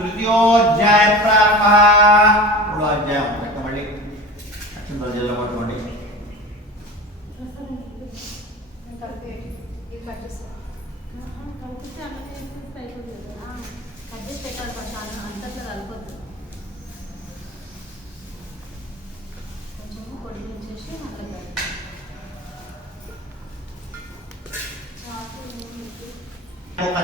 तृतीयोध्याय प्रारंभ मूडो अध्याय मళ్ళీ అక్షంతల జిల్లా పట్టుకోండి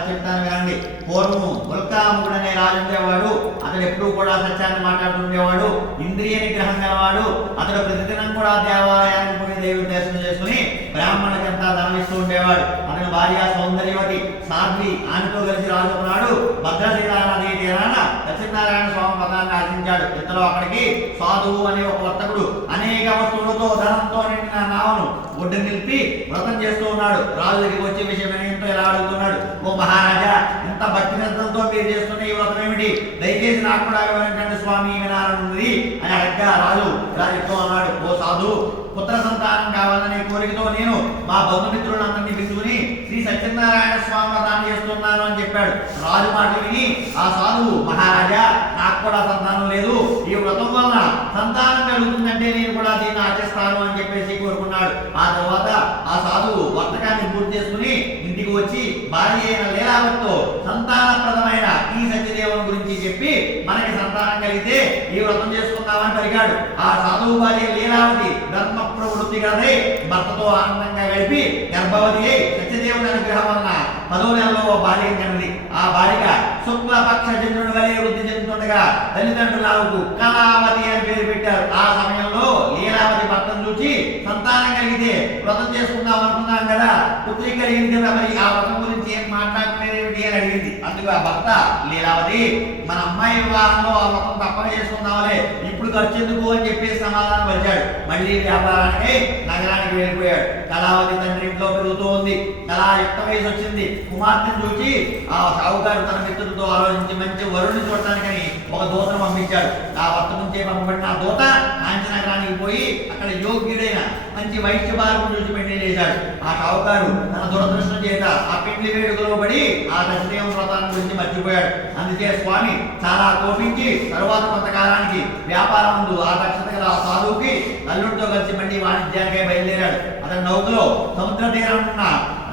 చెప్తాను వినండి. పూర్వము ఉల్కాముడు అనే రాజు ఉండేవాడు. అతడు ఎప్పుడూ కూడా సత్యాన్ని మాట్లాడుతుండేవాడు. ఇంద్రియ నిగ్రహం గలవాడు. అతడు ప్రతిదినం కూడా దేవాలయానికి పోయి దేవుని దర్శనం చేసుకుని బ్రాహ్మణులకంతా ధనమిస్తూ ఉండేవాడు. అతని భార్య సౌందర్యవతి సాధ్వి ఆమెతో కలిసి రాజు ఉన్నాడు. భద్రశీలా నదీ తీరాన సత్యనారాయణ స్వామి పదాన్ని ఆచరించాడు. ఇంతలో అక్కడికి సాధువు అనే ఒక వర్తకుడు అనేక వస్తువులతో ధనంతో నిండిన నావను ఒడ్డు నిలిపి వ్రతం చేస్తూ ఉన్నాడు. రాజు దగ్గరికి వచ్చే విషయం ఏంటో ఇలా అడుగుతున్నాడు. ఓ మహారాజా, ఇంత భక్తి శ్రద్ధలతో మీరు చేస్తున్న ఈ వ్రతం ఏమిటి? దయచేసి నాకు కూడా వివరించండి స్వామి, వినాలనుంది అని అడగ్గా రాజు ఇలా చెప్తూ అన్నాడు. ఓ సాధు, పుత్ర సంతానం కావాలనే కోరికతో నేను మా బంధుమిత్రులందరినీ పిలుచుకుని శ్రీ సత్యనారాయణ స్వామి వ్రతాన్ని చేస్తున్నాను అని చెప్పాడు. రాజు మాట విని ఆ సాధువు, మహారాజా, నాకు కూడా సంతానం లేదు, ఈ వ్రతం వలన సంతానం కలుగుతుందంటే నేను కూడా దీన్ని ఆచరిస్తాను అని చెప్పేసి కోరుకున్నాడు. ఆ తర్వాత ఆ సాధువు వర్తకాన్ని పూర్తి చేసుకుని ఇంటికి వచ్చి భార్య అయిన లీలావతితో సంతానప్రదమైన ఈ సత్యదేవుని గురించి చెప్పి మనకి సంతానం కలిగితే ఈ వ్రతం చేసుకుందామని పలికాడు. ఆ సాధువు భార్య లీలావతి ధర్మ ప్రవృత్తి కలదై భర్తతో ఆనందంగా గడిపి గర్భవతి అయి సత్యదేవుని అనుగ్రహం వలన 10వ నెలలో బాలిక కన్నది. ఆ బాలిక శుక్లపక్ష చంద్రుని వలె వృద్ధి చెందుతుండగా తల్లిదండ్రులు ఆమెకు కళావతి అని పేరు పెట్టారు. ఆ సమయంలో లీలావతి భర్తను చూసి సంతానం కలిగితే వ్రతం చేసుకుందాం అనుకున్నాం కదా, పుత్రి కలిగింది కదా, మరి ఆ వ్రతం గురించి ఏం మాట్లాడలేదేమిటి అని అడిగింది. అందుకు ఆ భర్త, లీలావతి, మన అమ్మాయి వివాహంలో ఆ వ్రతం తప్పక చేసుకుందామలే, ఇప్పుడు ఖర్చు ఎందుకు అని చెప్పేసి సమాధానం వచ్చాడు. మళ్ళీ వ్యాపారానికి నగరానికి వెళ్ళిపోయాడు. కళావతి తండ్రి ఇంట్లో పెరుగుతూ ఉంది. కళా యుక్త వయసు వచ్చింది. కుమార్తెను చూసి ఆ షావుకారు తన మిత్రులతో ఆలోచించి మంచి వరుణ్ణి చూడటానికని ఒక దూతను పంపించాడు. ఆ భర్త నుంచే పంపబడిన ఆ దూత కాంచి నగరానికి పోయి అక్కడ యోగ్యుడైన మంచి వైశ్య బాలకు చూసి పెళ్లి చేశాడు. ఆ షావుకారు తన దురదృష్టం చేత ఆ పెళ్లి వేడుకలో పడి ఆ సత్యదేవ వ్రతాన్ని గురించి మర్చిపోయాడు. అందుకే స్వామి చాలా కోపించి తరువాత కొంతకాలానికి వ్యాపారం ముందు ఆ దక్షత గల ఆ సాధువుకి అల్లుడితో కలిసి మళ్ళీ వాణిజ్యానికై బయలుదేరాడు. అతను నౌకలో సముద్ర తీరం ఉన్న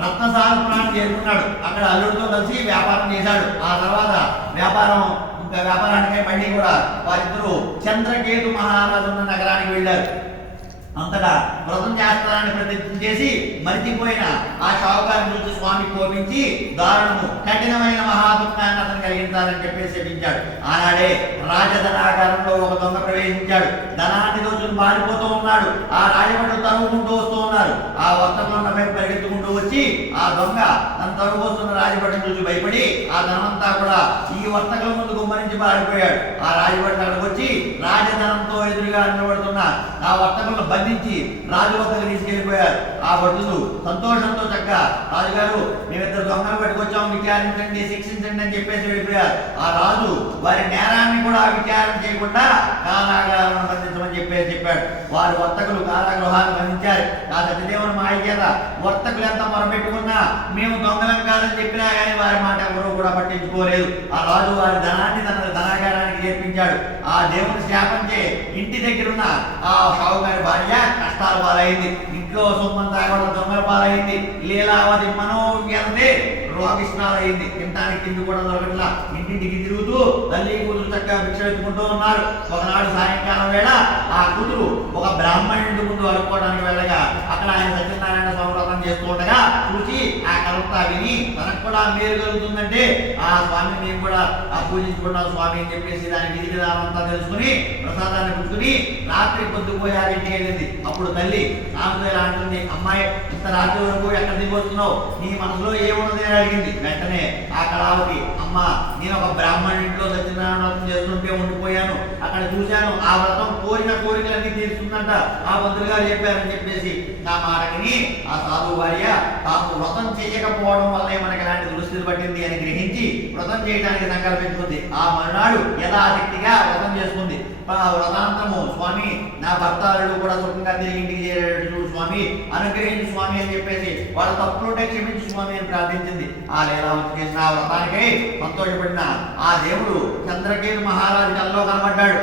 రత్నసాగరాన్ని చేరుకున్నాడు. అక్కడ అల్లుడితో కలిసి వ్యాపారం చేశాడు. ఆ తర్వాత వ్యాపారానికై మళ్ళీ కూడా వారిద్దరూ చంద్రకేతు మహారాజు ఉన్న నగరానికి వెళ్ళారు. అంతటా వ్రతం చేస్తానని ప్రతిజ్ఞ చేసి మరిచిపోయిన ఆ షావుకారిని చూసి స్వామి కోపించి దారుణము కఠినమైన మహాదుఃఖాన్ని అతను కలిగించాలని చెప్పేసి చెప్పించాడు. ఆనాడే రాజధనాగారంలో ఒక దొంగ ప్రవేశించాడు. ధనాన్ని దోచుకుని మారిపోతూ ఉన్నాడు. ఆ రాజభటులు తరుగుకుంటూ వస్తూ ఉన్నారు. ఆ వర్తకులను పరిగెత్తుకుంటూ వచ్చి ఆ దొంగ తన తరుగు వస్తున్న రాజభటుని చూసి భయపడి ఆ ధనమంతా కూడా ఈ వర్తకుల ముందు గుమ్మరించి పారిపోయాడు. ఆ రాజభటులు అక్కడికి వచ్చి రాజధనంతో ఎదురుగా నిలబడుతున్న ఆ వర్తకులను బంధించి రాజు వద్దకు తీసుకెళ్లిపోయారు. ఆ భటులు సంతోషంతో చక్కగా, రాజుగారు, మేమిద్దరు దొంగలు పట్టుకొచ్చాము, విచారించండి, శిక్షించండి అని చెప్పేసి వెళ్ళిపోయారు. ఆ రాజు వారి నేరాన్ని కూడా విచారణ చేయకుండా కారాగారం బంధించమని చెప్పాడు. వారి వర్తకులు కారాగృహాన్ని బంధించారు. ఆ సత్యదేవుని మాయ చేత వర్తకులు ఎంత మొరపెట్టుకున్నా మేము దొంగలం కాదని చెప్పినా కానీ వారి మాట ఎవరూ కూడా పట్టించుకోలేదు. ఆ రాజు వారి ధనాన్ని తన ధనాగారానికి చేర్పించాడు. ఆ దేవుని శాపంచే ఇంటి దగ్గరున్న ఆ షావుకారి భార్య కష్టాల పాలైంది. ఇంట్లో సొమ్మంతా కూడా దొంగల పాలైంది. లీలావతి మనోవ్యంతే రోగిష్ణాలైంది. తింటానికి తిండి కూడా దొరకట్లా. ఇంటింటికి తిరుగుతూ తల్లి కూతురు చక్కగా భిక్ష ఎత్తుకుంటూ ఉన్నారు. ఒకనాడు సాయంకాలం వేళ ఆ కూతురు ఒక బ్రాహ్మణుడి ముందు అడుక్కోవడానికి వెళ్ళగా అక్కడ ఆయన సత్యనారాయణ స్వామి వ్రతం చేస్తూ ఉండగా చూసి ఆ కలంతా విని తనకు కూడా మేలు కలుగుతుందంటే ఆ స్వామిని మేము కూడా పూజించుకున్నాం స్వామి అని చెప్పేసి దాని విధి విధానంతా తెలుసుకుని ప్రసాదాన్ని పుచ్చుకుని రాత్రి పొద్దుపోయాక ఇంటికి వెళ్ళింది. అప్పుడు తల్లి ఆమెతో ఇలా అంటుంది, అమ్మాయి, ఇంత రాత్రి వరకు ఎక్కడ దిగొస్తున్నావు, నీ మనసులో ఏమున్నది అని అడిగింది. వెంటనే ఆ కళావతి, అమ్మ, నేను ఒక బ్రాహ్మణుడి ఇంట్లో సత్యనారాయణ వ్రతం చేస్తుంటే ఉండిపోయాను. అక్కడ చూశాను, ఆ వ్రతం కోరిన కోరికలన్నీ తీరుస్తుందంట, ఆ మంత్రులు గారు చెప్పారని చెప్పేసి నా మాటకిని ఆ సాధువు భార్య తాను వ్రతం చేయకపోవడం వల్లే మనకి ఇలాంటి దుస్థితి పట్టింది అని గ్రహించి వ్రతం చేయడానికి సంకల్పించుకుంది. ఆ మరునాడు యథాశక్తిగా వ్రతం చేసుకుంది. వ్రతాంతము, స్వామి, నా భర్త కూడా సుఖంగా తిరిగి ఇంటికి చేరేటట్టు స్వామి స్వామి, అనుగ్రహించు స్వామి అని చెప్పేసి వాళ్ళ తప్పులుంటే క్షమించు స్వామి అని ప్రార్థించింది. ఆ లీలావతి చేసిన ఆ వ్రతానికై సంతోషపడిన ఆ దేవుడు చంద్రకేతు మహారాజు కల్లో కనబడ్డాడు.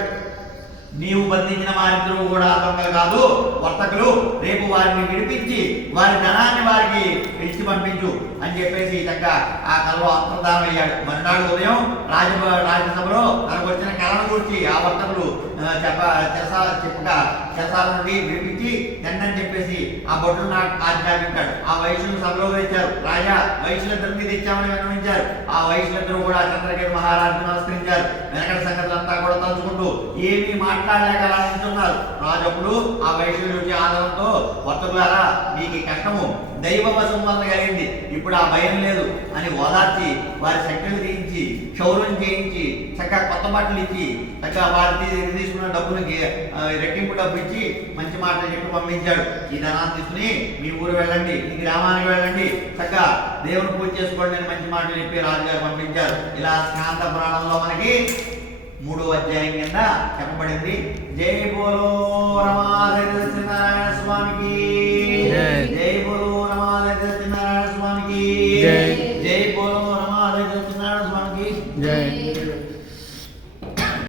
నీవు బంధించిన వారిద్దరూ కూడా దొంగలు కాదు, వర్తకులు. రేపు వారిని విడిపించి వారి ధనాన్ని వారికి ఇచ్చి పంపించు అని చెప్పేసి చక్కగా ఆ కలలో అంతర్ధానం అయ్యాడు. మరునాడు ఉదయం రాజ్యసభలో తనకు వచ్చిన కళను గురించి ఆ వర్తకులు చెప్పగా చెరసాల నుండి విడిపించి దండని చెప్పేసి ఆ బొట్టును ఆజ్ఞాపించాడు. ఆ వయసులు సభలో తెచ్చారు. రాజా వయసులిద్దరిని తెచ్చామని విన్నవించారు. ఆ వయసులిద్దరూ కూడా చంద్రకేతు మహారాజుకు నమస్కరించారు. వెనకటి సంగతులంతా కూడా తలుచుకుంటూ ఏమీ మాట్లాడలేక అలా నిల్చున్నారు. రాజు అప్పుడు ఆ వయసులు వచ్చి ఆదరణతో, వర్తకులారా మీకు ఈ కష్టము దైవ వశం వల్ల కలిగింది, ఇప్పుడు ఆ భయం లేదు అని ఓదార్చి వారి శక్తులు తీయించి క్షౌరం చేయించి చక్కగా కొత్త బట్టలు ఇచ్చి చక్కగా వారి తీసుకున్న డబ్బులకి రెట్టింపు డబ్బు ఇచ్చి మంచి మాటలు చెప్పి పంపించాడు. ఈ ధనాన్ని తీసుకుని మీ ఊరు వెళ్ళండి, ఈ గ్రామానికి వెళ్ళండి, చక్కగా దేవుని పూజ చేసుకోండి అని మంచి మాటలు చెప్పి రాజుగారు పంపించారు. ఇలా స్కాంద పురాణంలో మనకి 3వ అధ్యాయం కింద చెప్పబడింది. జై బోలో రమా